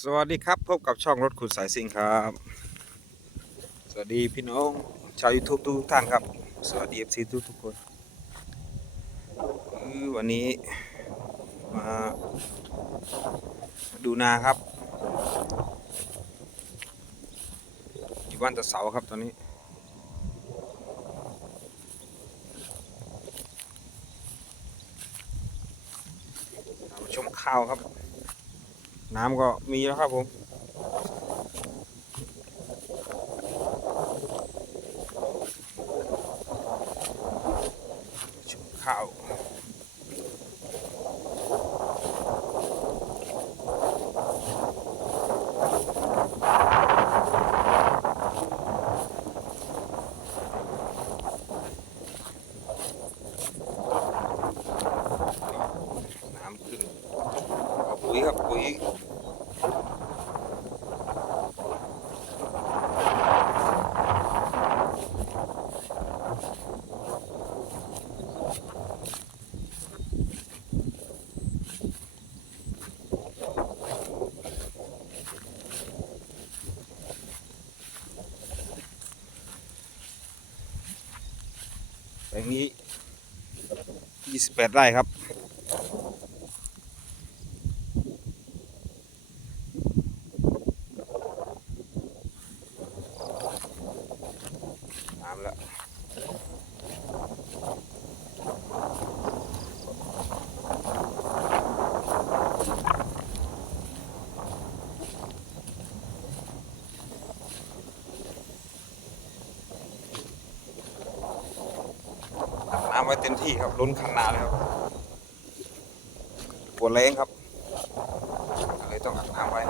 สวัสดีครับ พบกับช่องรถขุดสายซิงครับ สวัสดีพี่น้องชาวยูทูบทุกท่านครับ สวัสดีเอฟซีทุกทุกคนวันนี้มาดูนาครับอยู่บ้านตะเสาครับตอนนี้ชมข้าวครับ น้ำก็มีแล้วครับผมชมข้าวน้ำขึ้นเอ ปุ๋ยครับปุ๋ยแปลงนี้ 28 ไร่ครับ น้ำแล้วน้ำไว้เต็มที่ครับลุ้นคันนาเลยครับปวดแรงครับเลยต้องอัดน้ำไว้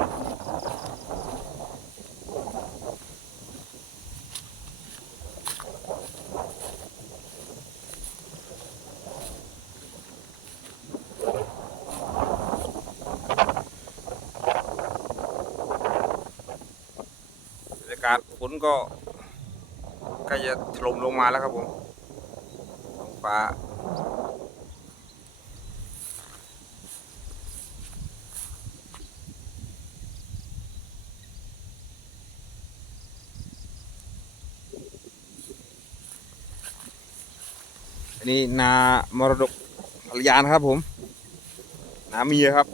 ากาศฝนก็ใกล้จะถล่มลงมาแล้วครับผมท้องฟ้า อันนี้นามรดกภรรยานครับผม นาเมียครับ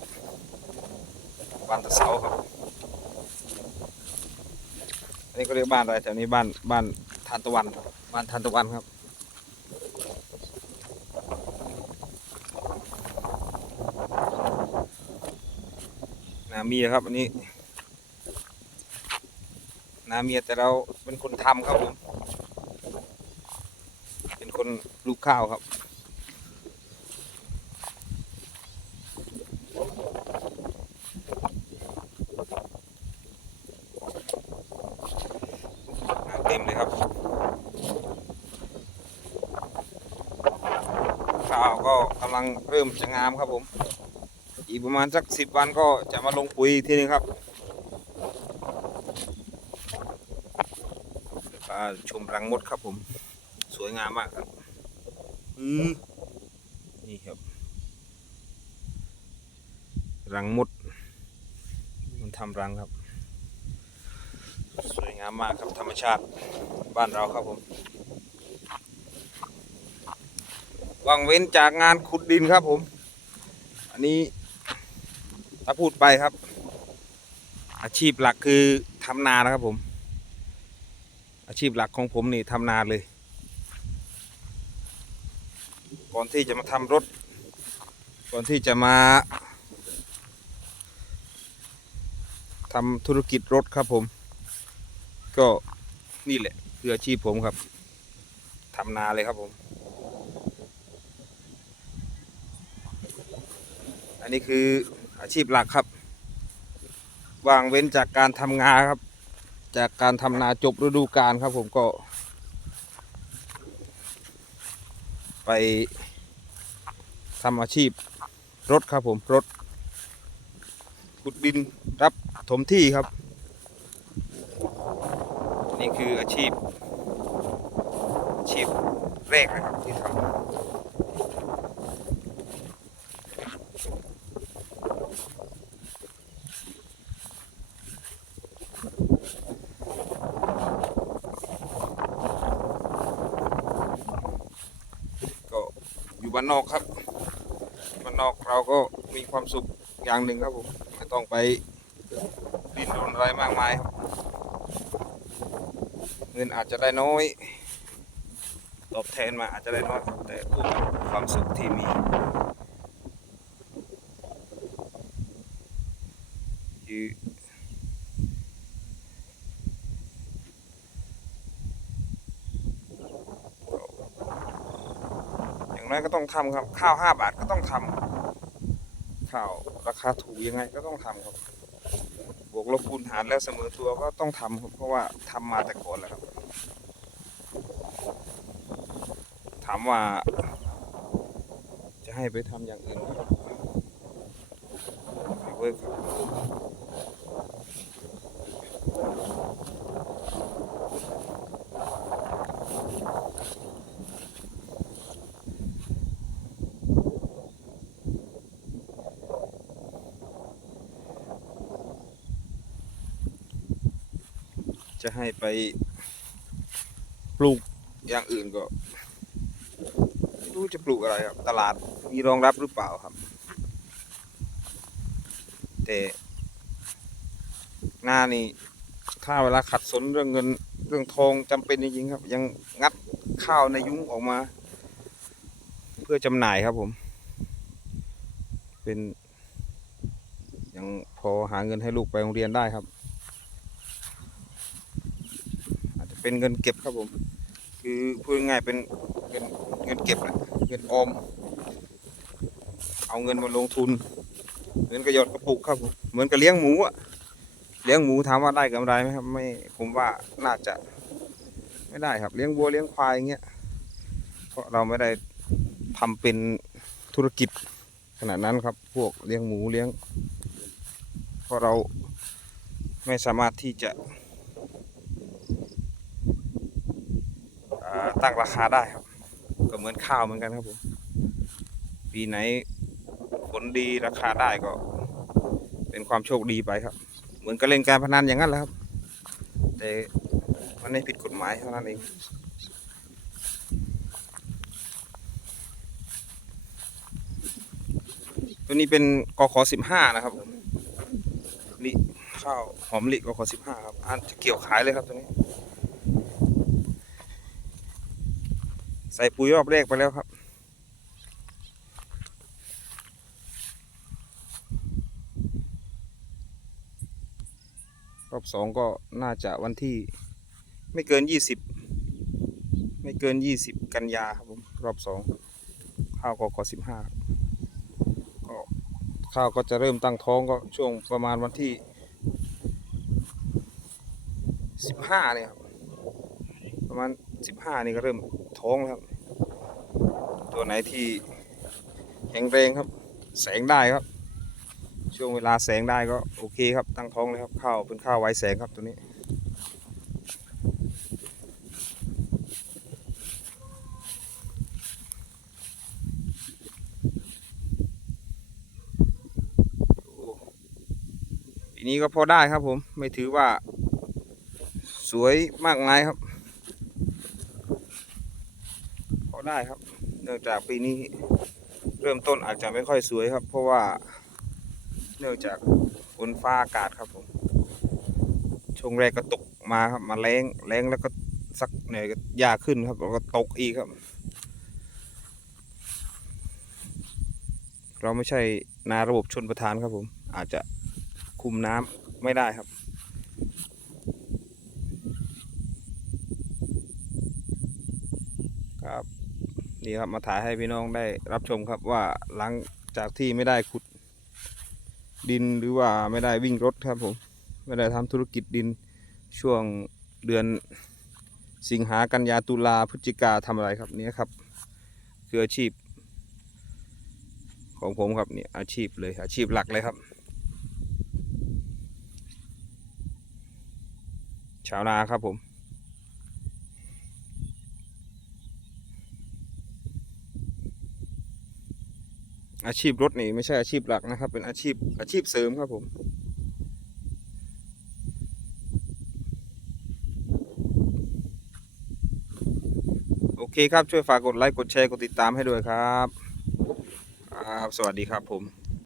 บ้านตะเสาครับ นี้ก็เรียกบ้านอะไรแถวนี้บ้านบ้านทานตะวันบ้านทานตะวันครับนาเมียครับอันนี้นาเมียแต่เราเป็นคนทำครับผมเป็นคนลูกข้าวครับ น้ำเต็ มเลยครับข้าวก็กำลังเริ่มจะงามครับผม อีกประมาณสักสิบวันก็จะมาลงปุ๋ยอีกทีนึงครับชมรังมดครับผม สวยงามมากครับอือนี่ครับ รังมด มันทำรังครับ สวยงามมากครับธรรมชาติบ้านเราครับผมว่างเว้นจากงานขุดดินครับผม อันนี้ถ้าพูดไปครับ อาชีพหลักคือทำนานะครับผม อาชีพหลักของผมนี่ทำนาเลย ก่อนที่จะมาทำรถ ก่อนที่จะมาทำธุรกิจรถครับผม ก็นี่แหละ คืออาชีพผมครับทำนาเลยครับผม อันนี้คืออาชีพหลักครับ วางเว้นจากการทำงานครับ จากการทำนาจบฤดูกาลครับ ผมก็ ไปทำอาชีพรถครับผมรถขุดดินรับถมที่ครับ นี่คืออาชีพอาชีพแรกนะครับที่ทำก็อยู่บ้านนอกครับบ้านนอกเราก็มีความสุขอย่างหนึ่งครับผมไม่ต้องไปดิ้นรนอะไรมากมายครับ เงินอาจจะได้น้อย ตอบแทนมาอาจจะได้น้อย แต่คุ้มความสุขที่มี คืออย่างน้อยก็ต้องทำครับ ข้าวห้าบาทก็ต้องทำข้าวราคาถูกยังไงก็ต้องทำครับ วกลบคูณหารแล้วเสมอตัวก็ต้องทำครับเพราะว่าทำมาแต่ก่อนแล้วครับ ถามว่า จะให้ไปทำอย่างอื่นก็ไม่เวิร์กครับ จะให้ไปปลูกอย่างอื่นก็ไม่รู้จะปลูกอะไรครับ ตลาดมีรองรับหรือเปล่าครับ แต่หน้านี่ถ้าเวลาขัดสนเรื่องเงินเรื่องทองจำเป็นจริงๆครับ ยังงัดข้าวในยุ้งออกมา เพื่อจำหน่ายครับผม เป็นยังพอหาเงินให้ลูกไปโรงเรียนได้ครับ อาจจะ เป็นเงินเก็บครับผม คือพูดง่ายเป็นเงินเงินเก็บอะเงินออม เอาเงินมาลงทุนเงินกระยอดกระปุกครับผมเหมือนกับเลี้ยงหมูอะเลี้ยงหมูถามว่าได้กำไรไหมครับ ไม่ผมว่าน่าจะ ไม่ได้ครับ เลี้ยงวัวเลี้ยงควายอย่างเงี้ยเพราะเราไม่ได้ทำเป็นธุรกิจขนาดนั้นครับ พวกเลี้ยงหมูเลี้ยง เพราะเราไม่สามารถที่จะ อ่า ตั้งราคาได้ครับ ก็เหมือนข้าวเหมือนกันครับผม ปีไหนผลดีราคาได้ก็ เป็นความโชคดีไปครับ เหมือนกับเล่นการพนันอย่างนั้นแหละครับ แต่มันไม่ผิดกฎหมายเท่านั้นเองตัวนี้เป็นกขสิบห้านะครับลิข้าวหอมลิกขสิบห้าครับอันจะเกี่ยวขายเลยครับตัวนี้ ใส่ปุ๋ยรอบแรกไปแล้วครับ รอบสองก็น่าจะวันที่ ไม่เกินยี่สิบไม่เกินยี่สิบกันยาครับผมรอบสองข้าวก็กสิบห้าก็ข้าวก็จะเริ่มตั้งท้องก็ช่วงประมาณวันที่สิบห้าเนี่ยครับ ประมาณสิบห้านี่ก็เริ่มท้องแล้วครับ ตัวไหนที่แข็งแรงครับ แสงได้ครับ ช่วงเวลาแสงได้ก็โอเคครับ ตั้งท้องเลยครับข้าวเป็นข้าวไว้แสงครับตัวนี้ปีนี้ก็พอได้ครับผมไม่ถือว่า สวยมากมายครับ พอ ได้ครับ เนื่องจากปีนี้เริ่มต้นอาจจะไม่ค่อยสวยครับ เพราะว่าเนื่องจากฝนฟ้าอากาศครับผมช่วงแรกก็ตกมาครับมาแรงแรงแล้วก็สักหน่อยก็ยากขึ้นครับแล้วก็ตกอีกครับ เราไม่ใช่นาระบบชนประทานครับผม อาจจะคุมน้ำไม่ได้ครับ นี่ครับมาถ่ายให้พี่น้องได้รับชมครับว่าหลังจากที่ไม่ได้ขุดดินหรือว่าไม่ได้วิ่งรถครับผมไม่ได้ทำธุรกิจดินช่วงเดือนสิงหากันยาตุลาพฤศจิกาทำอะไรครับเนี่ยครับ คืออาชีพ ของผมครับเนี่ยอาชีพเลยอาชีพหลักเลยครับ ชาวนาครับผม อาชีพรถนี่ไม่ใช่อาชีพหลักนะครับ เป็นอาชีพอาชีพเสริมครับผม โอเคครับช่วยฝากกดไลค์กดแชร์กดติดตามให้ด้วยครับ ครับ สวัสดีครับผม